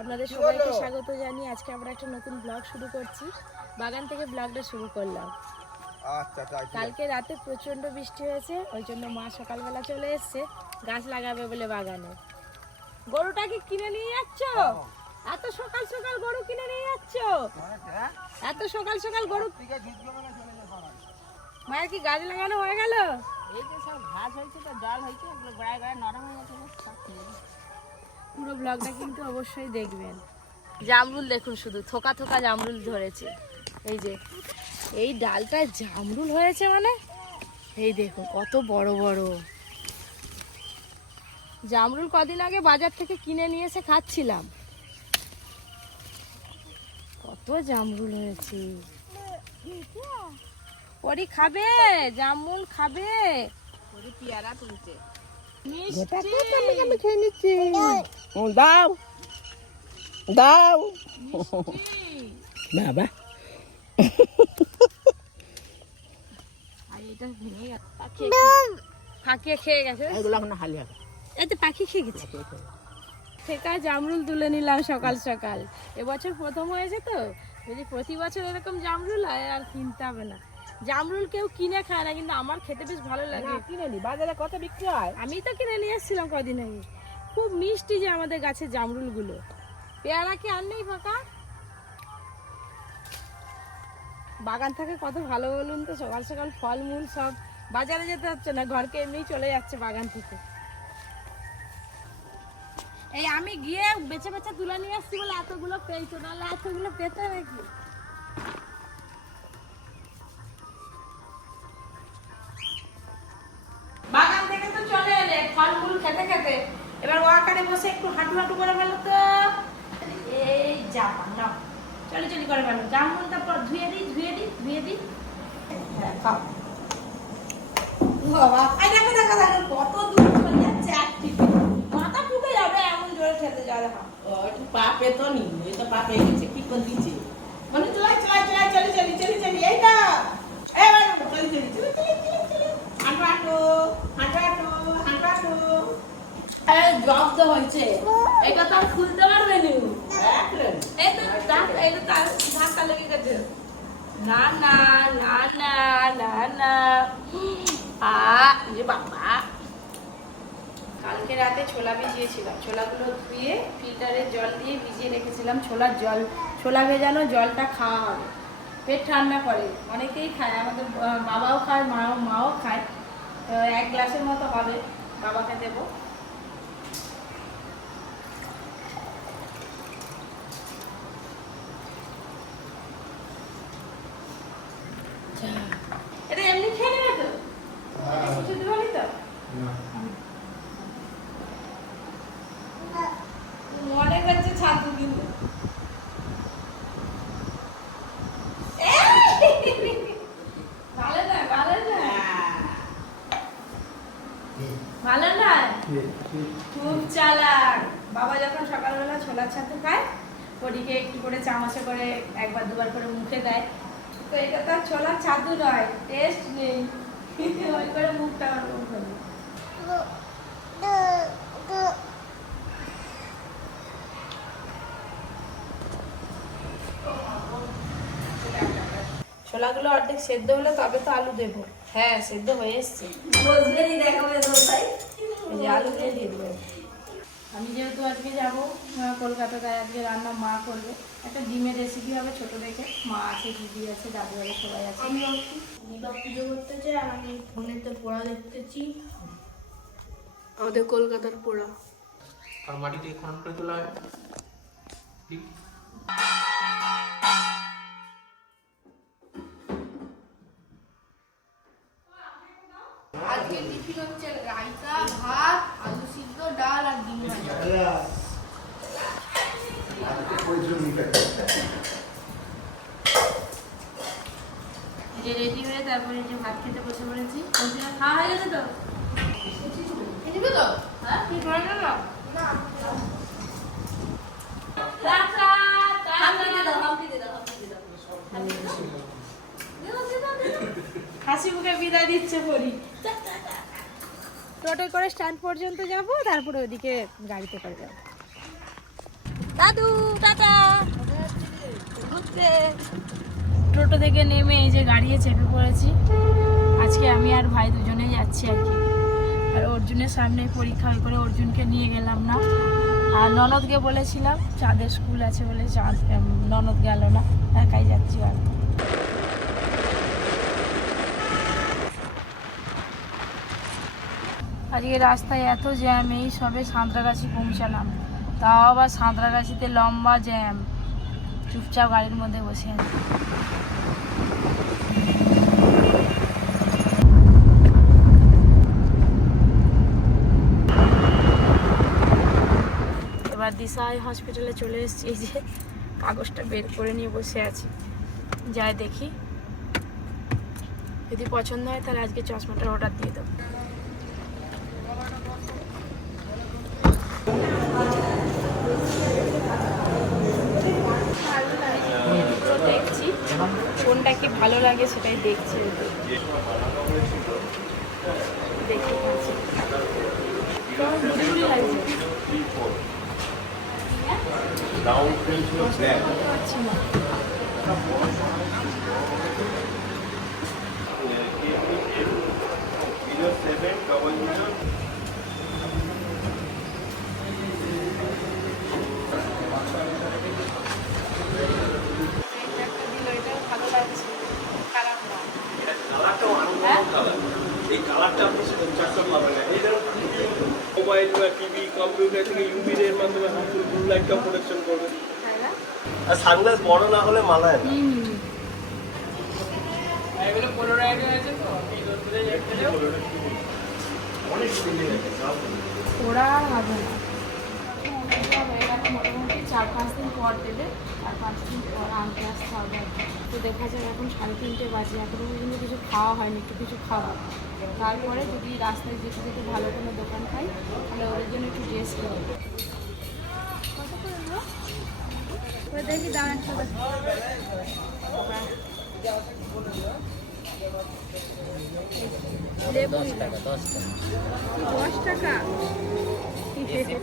আপনাদের সবাইকে স্বাগত জানিয়ে আজকে আমরা একটা নতুন ব্লগ শুরু করছি। বাগান থেকে ব্লগটা শুরু করলাম। আচ্ছা? কালকে রাতে প্রচণ্ড বৃষ্টি হয়েছে ওই জন্য মা সকালবেলা চলে এসছে গাছ লাগাবে বলে বাগানে। গরুটাকে কিনে নিয়ে যাচ্ছ? এত সকাল সকাল গরু কিনে নিয়ে যাচ্ছ? এত সকাল সকাল গরু মায়ের কি গাছ লাগানো হয়ে গেল? এই যে সব ঘাস হয়েছে তো জল হয়েছে এগুলো গোড়ায় গোড়ায় নরম হয়ে গেছে। পুরো ব্লগটা কিন্তু অবশ্যই দেখবেন। জামরুল দেখুন শুধু থোকা থোকা জামরুল ধরেছে। এই যে এই ডালটায় জামরুল হয়েছে মানে? এই দেখুন কত বড় বড়। জামরুল কদিন আগে বাজার থেকে কিনে নিয়ে এসে খাচ্ছিলাম। কত জামরুল হয়েছে। পরি খাবে জামরুল খাবে। ওরে পেয়ারা তুলছে। আমি খেয়ে নিচ্ছি। ও, দাও। দাও। বাবা। ফাঁকিয়ে খেয়ে গেছে। এতে পাখি খেয়ে গেছে। থেকা জামরুল তুলে নিলাম সকাল সকাল। এবছর প্রথম হয়েছে তো। যদি প্রতি বছর এরকম জামরুল হয় আর কিনতে হবে না। জামরুল কেউ কিনে খায় না কিন্তু আমার খেতে বেশ ভালো লাগে। কিনে নি বাজারে কত বিক্রি হয়? আমি তো কিনে নিয়ে এসেছিলাম কদিন আগে। খুব মিষ্টি যে আমাদের গাছের জামরুলগুলো। পেয়ারা কি আর নেই ফাঁকা? বাগান থাকে কত ভালো বলুন তো সকাল সকাল ফলমূল সব বাজারে যেতে হচ্ছে না ঘরকে এমনি চলে যাচ্ছে বাগান থেকে। এই আমি গিয়ে বেছে বেছে তুলে নিয়ে আসছি বলে এতগুলো পেয়েছ নাহলে এতগুলো পেতে নাকি খেতে খেতে এবার বসে একটু হাঁটু হাঁটু করে ফেলো তো। এই না চলি চলি করে ফেলো। জামুন তারপর ধুয়ে দিই ধুয়ে দিই ধুয়ে দিই। হ্যাঁ কত যাচ্ছে এক মাথা ঢুকে যাবে এমন জোরে একটু পা নি তো পা গেছে, কি করে মানে চলাই চলাই চলাই, চলি চলি চলি চলি এই তো এই বাবা চলি চলি চলি চলি চলি চলি হাঁটো হাঁটো হাঁটো হাঁটো হাঁটো হাঁটো এই এটা তো আর খুলতে পারবে না। না না না না না আ যে বাবা। কালকে রাতে ছোলা ভিজিয়েছিলাম। ছোলাগুলো ধুয়ে ফিল্টারের জল দিয়ে ভিজিয়ে রেখেছিলাম। ছোলার জল, ছোলা ভেজানো জলটা খাওয়া হবে। পেট ঠান্ডা করে। অনেকেই খায়, আমাদের বাবাও খায়, মাও মাও খায়। এক গ্লাসের মতো হবে, বাবাকে দেবো এটা এমনি খেয়ে নেবে তো কিছু দিবনি তো মনে করছে ছাতু কিন্তু ভালো না ভালো না ভালো না খুব চালাক বাবা যখন সকালবেলা ছোলার ছাতু খায় পরীকে একটু করে চামচে করে একবার দুবার করে মুখে দেয়। তো এটা তো আর ছোলার ছাতু নয় টেস্ট নেই। ওই করে মুখটা ওরকম করে ছোলাগুলো অর্ধেক সেদ্ধ হলে তবে তো আলু দেবো। হ্যাঁ সেদ্ধ হয়ে এসছে। আলু দিয়ে দিয়ে দেবো। আমি যেহেতু আজকে যাব আহ, কলকাতাতে আজকে রান্না মা করবে। একটা ডিমের রেসিপি হবে ছোট দেখে। মা আছে দিদি আছে দাদু আছে সবাই আছে। দিবা পুজো করতে চাই আর আমি ফোনেতে পড়া দেখতেছি আমাদের কলকাতার পোড়া। আর খনন করে তোলা হয়। আজকে টিফিন হচ্ছে রায়তা ভাত আলু সিদ্ধ ডাল আর ডিম ভাজা এই যে রেডি হয়ে তারপরে যে ভাত খেতে বসে পড়েছি। খাওয়া হয়ে গেছে তো? নিবি তো? হ্যাঁ কি করে না হাসি মুখে বিদায় দিচ্ছে পরি। টোটো করে স্ট্যান্ড পর্যন্ত যাব তারপরে ওদিকে গাড়িতে করে যাব। দাদু টাটা। ঘুরতে। টোটো থেকে নেমে এই যে গাড়িয়ে চেপে পড়েছি। আজকে আমি আর ভাই দুজনেই যাচ্ছি আর কি। আর অর্জুনের সামনে পরীক্ষা হয়ে করে অর্জুনকে নিয়ে গেলাম না। আর ননদকে বলেছিলাম চাঁদের স্কুল আছে বলে চাঁদ ননদ গেল না একাই যাচ্ছি আর আজকে রাস্তায় এত জ্যাম এই সবে সাঁতরাগাছি পৌঁছালাম। তাও আবার সাঁতরাগাছিতে লম্বা জ্যাম চুপচাপ গাড়ির মধ্যে বসে এবার দিশাই হসপিটালে চলে এসেছি। যে কাগজটা বের করে নিয়ে বসে আছি। যাই দেখি। যদি পছন্দ হয় তাহলে আজকে চশমাটার অর্ডার দিয়ে দেবো তো দেখছি কোনটা কি ভালো লাগে সেটাই দেখছি দেখি আছে তো ঘুরি ঘুরি লাগছে পাচ্ছি না এইটা একটা দিল, এটাও ভালো লাগছে। খারাপ না। হ্যাঁ? এই কালারটা আপনি চারশো পাবেন না এই ধরুন মোবাইল বা টিভি কম্পিউটার থেকে ইউভি মাধ্যমে হার্মফুল ব্লু লাইটটা প্রোটেকশন করবে আর সানগ্লাস বড় না হলে মানায় না। হুম, হুম। ওরা আর হবে না অনেকটা হয়ে গেছে, মোটামুটি চার পাঁচ দিন পর দেবে আর পাঁচ দিন পর আনতে আসতে হবে। তো দেখা যাক এখন সাড়ে তিনটে বাজে এখনও পর্যন্ত কিছু খাওয়া হয়নি একটু কিছু খাব। তারপরে যদি রাস্তায় যেতে যেতে ভালো কোনো দোকান পাই তাহলে ওদের জন্য একটু ড্রেস কিনবো কত করে দশ টাকা দেশি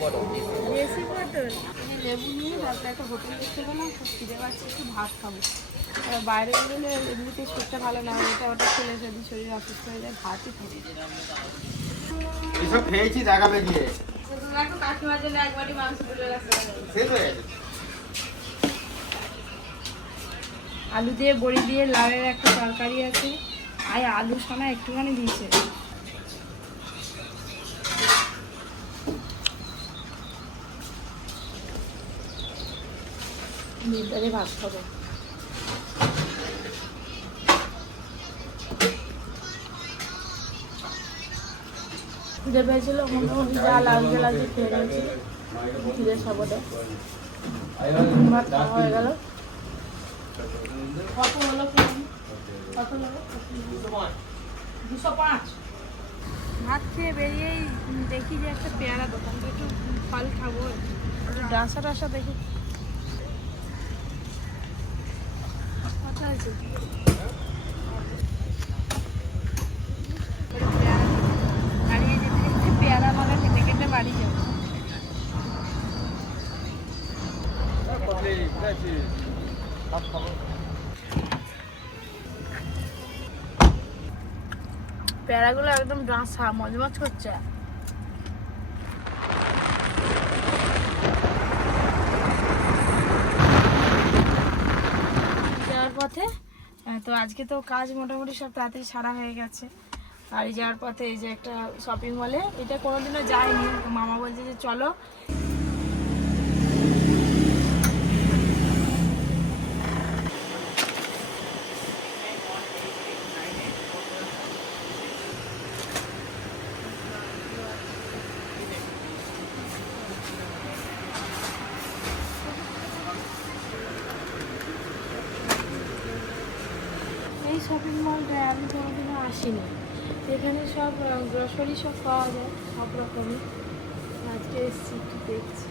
পটল লেবু নিয়ে তারপরে একটা হোটেল দেখতে গেলাম খুব খিদে পাচ্ছে একটু ভাত খাব। বাইরে গেলে এমনিতে শরীরটা ভালো না এটা ওটা খেলে যদি শরীর অসুস্থ হয়ে যায় ভাতই খাব। এসব খেয়েছি দেখাবে গিয়ে। একটু কাকিমার জন্য একবারই মাংস তুলে রাখতে শেষ হয়ে গেছে আলু দিয়ে বড়ি দিয়ে লাউয়ের একটা তরকারি আছে। আর আলু সোনা একটুখানি দিয়েছে। নির্দারে ভাত খাব। খিদে পেয়েছিল মোটামুটি যা লাগছে লাগছে খেয়ে নিয়েছি। ভাত খাওয়া হয়ে গেল। কত হলো কত হলো পাঁচ। ভাত খেয়ে বেরিয়েই দেখি যে একটা পেয়ারা দোকান। তো একটু ফল খাব একটু ডাসা টাসা দেখি। কথা আছে পেয়ারাগুলো একদম ডাঁসা মজমজ করছে যাওয়ার পথে তো আজকে তো কাজ মোটামুটি সব তাড়াতাড়ি সারা হয়ে গেছে। বাড়ি যাওয়ার পথে এই যে একটা শপিং মলে এটা কোনোদিনও যায়নি মামা বলছে যে চলো এই শপিং মলটায় আমি কোনোদিনও আসিনি। এখানে সব গ্রসারি সব পাওয়া যায়, সব রকমই। আজকে এসেছি একটু দেখছি।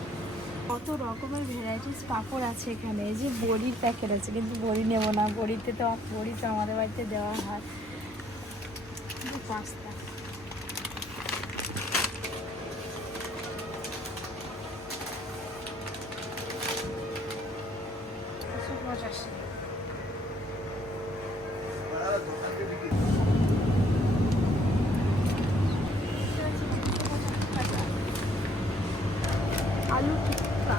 কত রকমের ভ্যারাইটিস পাপড় আছে এখানে। এই যে বড়ির প্যাকেট আছে, কিন্তু বড়ি নেব না। বড়িতে তো বড়ি তো আমাদের বাড়িতে দেওয়া হয়। পাস্তা। পঁচাশি আলু টিক্কা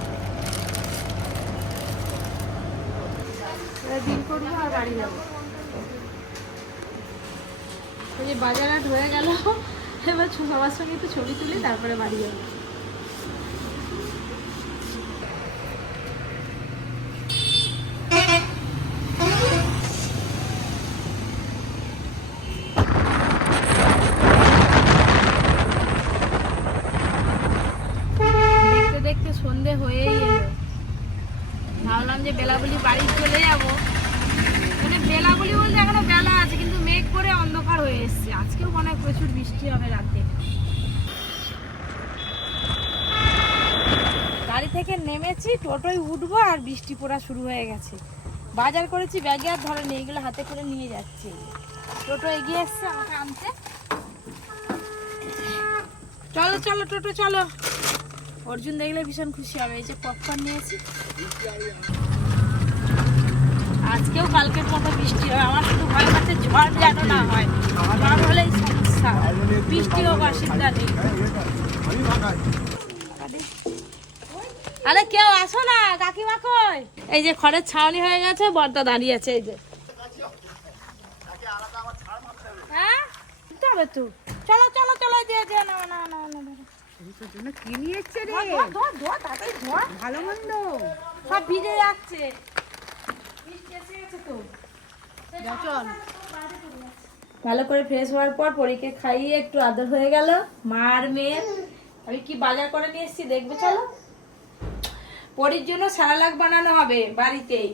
আর বাড়ি বাজার হাট হয়ে গেল। এবার সবার সঙ্গে একটু ছবি তুলি, তারপরে বাড়ি যাব দেখতে দেখতে সন্ধে হয়েই এলো বেলাবলি বাড়ি চলে যাব। মানে বেলাবলি বলতে এখনও বেলা আছে, কিন্তু মেঘ করে অন্ধকার হয়ে এসছে। আজকেও মনে হয় প্রচুর বৃষ্টি হবে রাতে। গাড়ি থেকে নেমেছি, টোটোয় উঠবো আর বৃষ্টি পড়া শুরু হয়ে গেছে। বাজার করেছি ব্যাগে আর ধরে নেই এগুলো হাতে করে নিয়ে যাচ্ছি। টোটো এগিয়ে এসছে, আমাকে আনতে। চলো চলো, টোটো, চলো। অর্জুন দেখলে ভীষণ খুশি হবে, এই যে পপকর্ন নিয়েছি। আজকেও কালকের মতো বৃষ্টি হয়, আমার শুধু ভয় পাচ্ছে ঝড় যেন না হয়, ঝড় হলেই সমস্যা। বৃষ্টি হোক অসুবিধা নেই। আরে কেউ আসো না, কাকিমা কই? এই যে খড়ের ছাউনি হয়ে গেছে, বর্দা দাঁড়িয়ে আছে, এই যে। হ্যাঁ? দিতে হবে তো চলো চলো চলো যে যে না না না না কি নিয়েছে রে? ধোয়া, ধোয়া, ধোয়া, ভালো মন্দ। সব ভিজে যাচ্ছে। চল। ভালো করে ফ্রেশ হওয়ার পর পরীকে খাইয়ে একটু আদর হয়ে গেল। মা আর মেয়ের আমি কি বাজার করে নিয়ে এসেছি দেখবে চলো। পরীর জন্য স্যারালাক বানানো হবে বাড়িতেই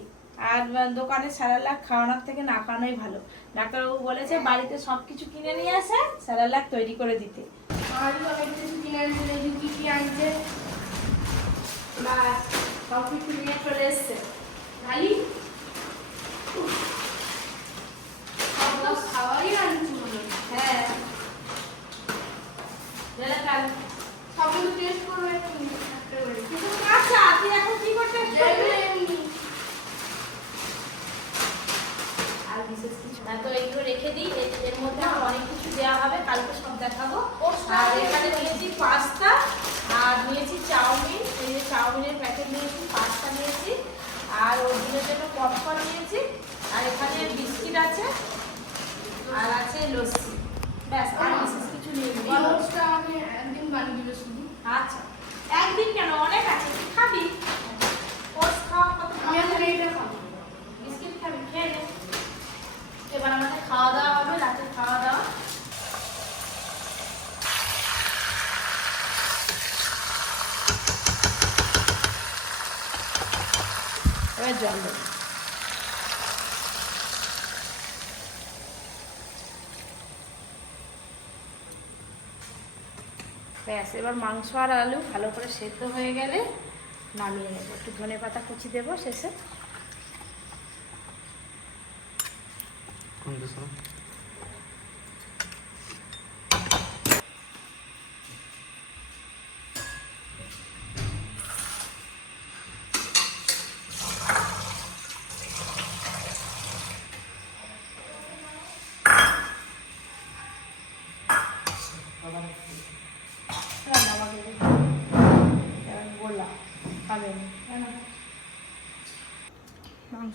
আর দোকানে স্যারালাক খাওয়ানোর থেকে না খাওয়ানোই ভালো। ডাক্তারবাবু বলেছে বাড়িতে সব কিছু কিনে নিয়ে আসে স্যারালাক তৈরি করে দিতে। কিনে আনছে দেখি কি কি আনছে বাস সব কিছু নিয়ে চলে এসছে খালি হয় সব কিছু টেস্ট করবে কিন্তু আচ্ছা এখন কি করতে আর বিশেষ কিছু তো রেখে দিই এর- এর মধ্যে অনেক কিছু দেওয়া হবে কালকে সব দেখাবো। আর এখানে নিয়েছি পাস্তা আর নিয়েছি চাউমিন এই যে চাউমিনের প্যাকেট নিয়েছি পাস্তা নিয়েছি আর ওর জন্য পপকর্ন নিয়েছি আর এখানে বিস্কিট আছে আর আছে লস্যি। ব্যাস আর বিশেষ কিছু নিয়ে নিই। বরফটা আমি একদিন বানিয়ে দিবে শুধু। আচ্ছা। একদিন কেন? অনেক আছে। খাবি? ওটস খাওয়া কত আমি এইটা খাব। বিস্কিট খাবি খেয়ে নে। এবার আমাদের খাওয়া দাওয়া হবে রাতের খাওয়া দাওয়া। এবার জল দেবো। ব্যাস এবার মাংস আর আলু ভালো করে সেদ্ধ হয়ে গেলে নামিয়ে নেব। একটু ধনে পাতা কুচি দেবো শেষে।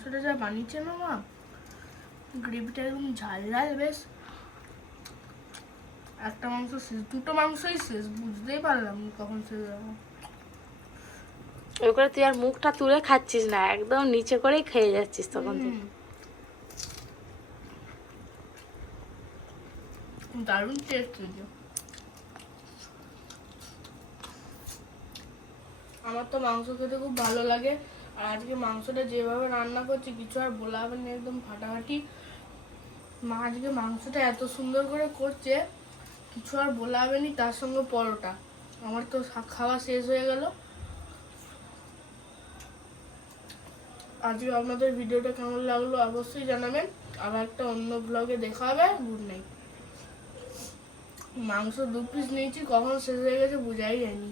মাংসটা যা বানিয়েছে না মা গ্রেভিটা একদম ঝাল ঝাল বেশ। একটা মাংস শেষ দুটো মাংসই শেষ বুঝতেই পারলাম কখন শেষ হবে। ওই করে তুই আর মুখটা তুলে খাচ্ছিস না একদম নিচে করেই খেয়ে যাচ্ছিস তখন দারুণ টেস্ট হয়েছে। আমার তো মাংস খেতে খুব ভালো লাগে। আর আজকে মাংসটা যেভাবে রান্না করছি, কিছু আর বলা হবে না, একদম ফাটাফাটি। মা আজকে মাংসটা এত সুন্দর করে করছে, কিছু আর বলা হবে নি, তার সঙ্গে পরোটা। আমার তো খাওয়া শেষ হয়ে গেল। আজকে আপনাদের ভিডিওটা কেমন লাগল অবশ্যই জানাবেন। আবার একটা অন্য ব্লগে দেখা হবে। গুড নাইট মাংস দু পিস নিয়েছি, কখন শেষ হয়ে গেছে বোঝাই যায়নি।